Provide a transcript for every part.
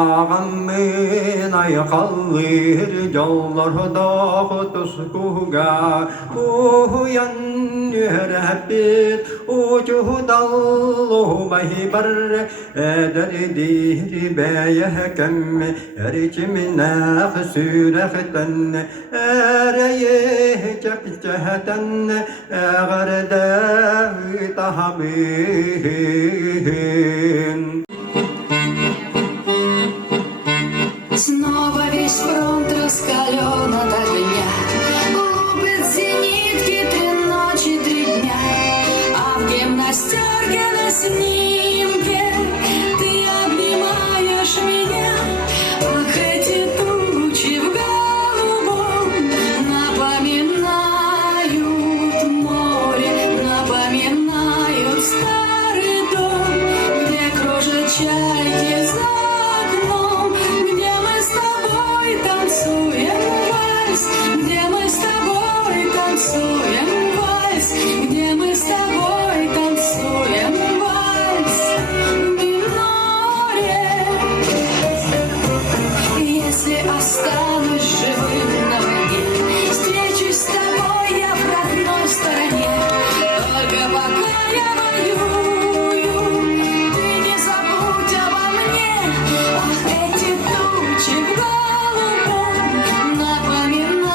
Ağamın ayqalır yollarda tutsuğa Uyan yürebbit ucudallu maybar Derdir beyehkem ercimine xsürexten Ereyecek cehden Eğerde tahabin Снова весь фронт раскален от огня, лупит зенитки 3 ночи, 3 дня, а в гимнастерке на снимке ты обнимаешь меня. Ах, эти тучи в голубом напоминают море, напоминают старый дом, где кружат чайки за окном, где мы с тобой танцуем вальс, где мы с тобой танцуем вальс, где мы с тобой танцуем вальс в миноре. Если останусь живым на войне, встречусь с тобой я в родной стороне. Только пока я воюю, ты не забудь обо мне. Ах, эти тучи в голубом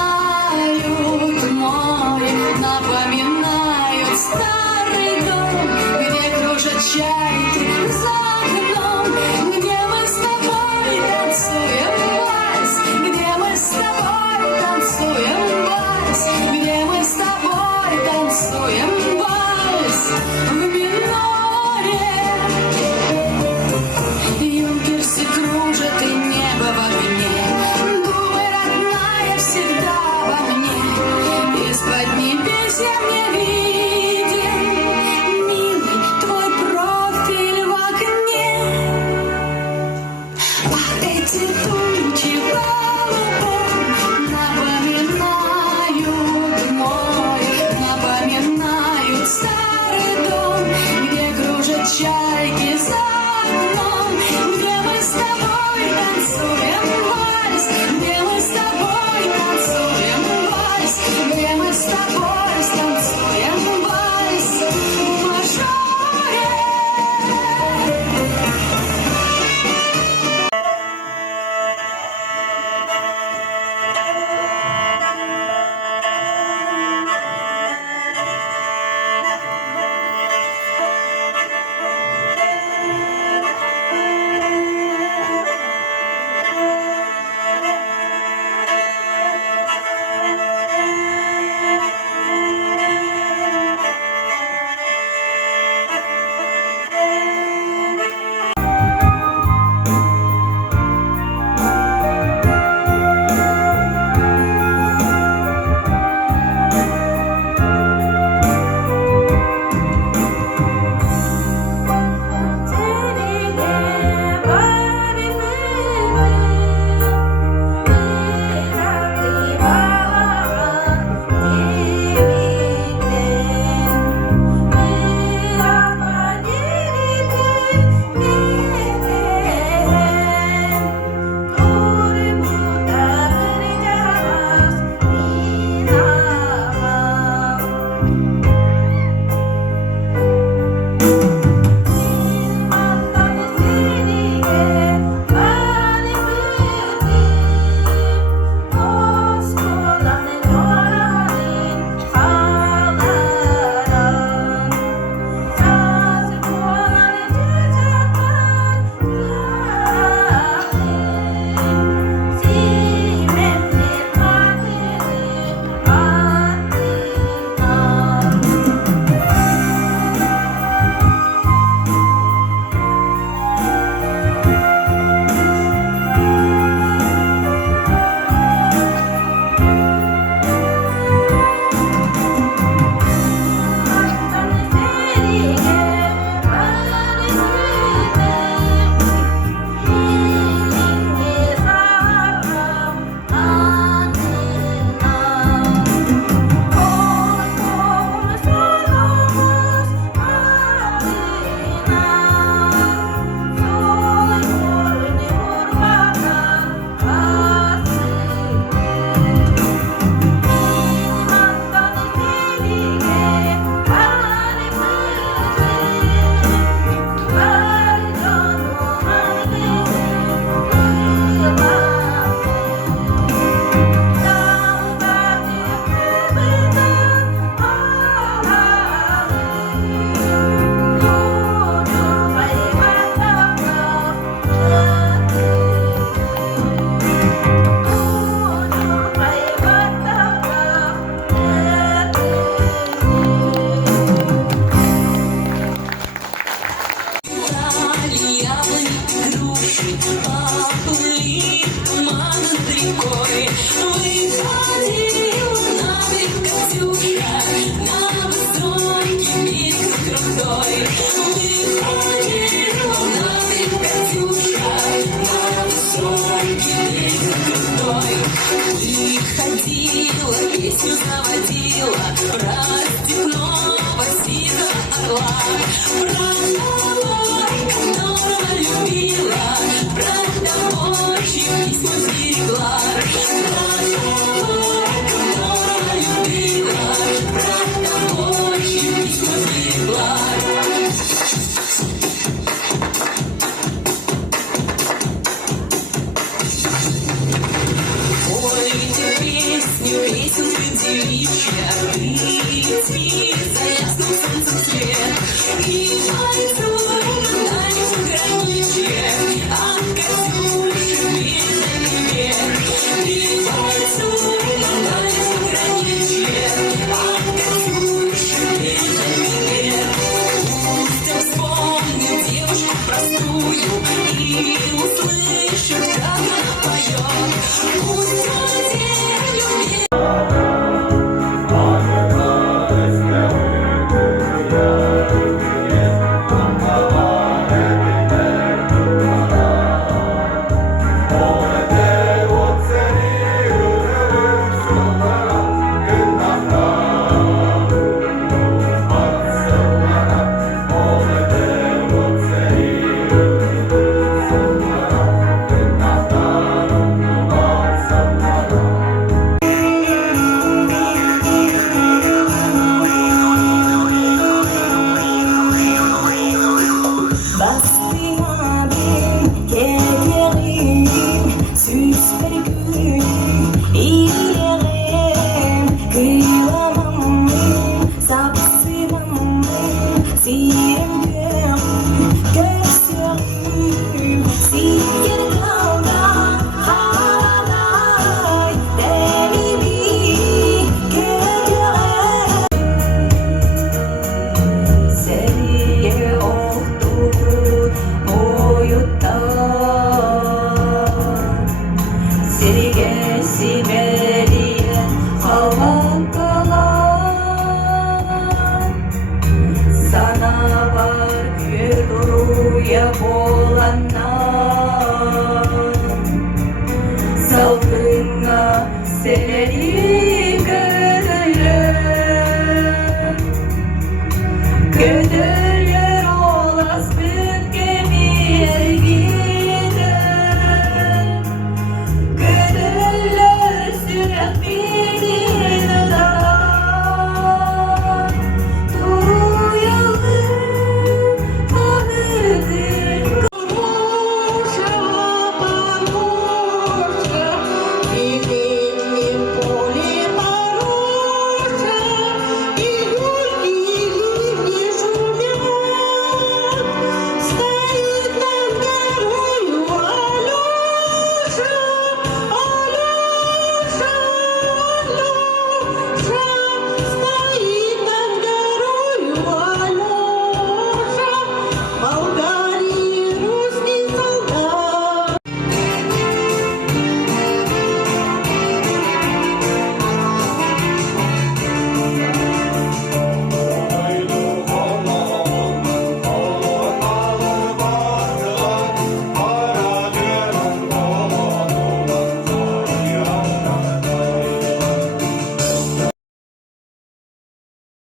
напоминают море, напоминают старый дом, где кружат чайки за окном, где мы с тобой танцуем вальс, где мы с тобой танцуем вальс, где мы с тобой танцуем вальс в миноре. Юнкерсы кружат и небо в огне, думай, родная, всегда обо мне. Из-под небес я мне виден, милый, твой профиль на высокий пик крутой. Выходила на Катюша, на высокий пик крутой. Выходила, песню заводила про степного синего орла, про того, которого любила, про того, чьи письма сберегла, про того, которого любила, про того, чьи письма сберегла. Пойте песню, песенка девичья, ты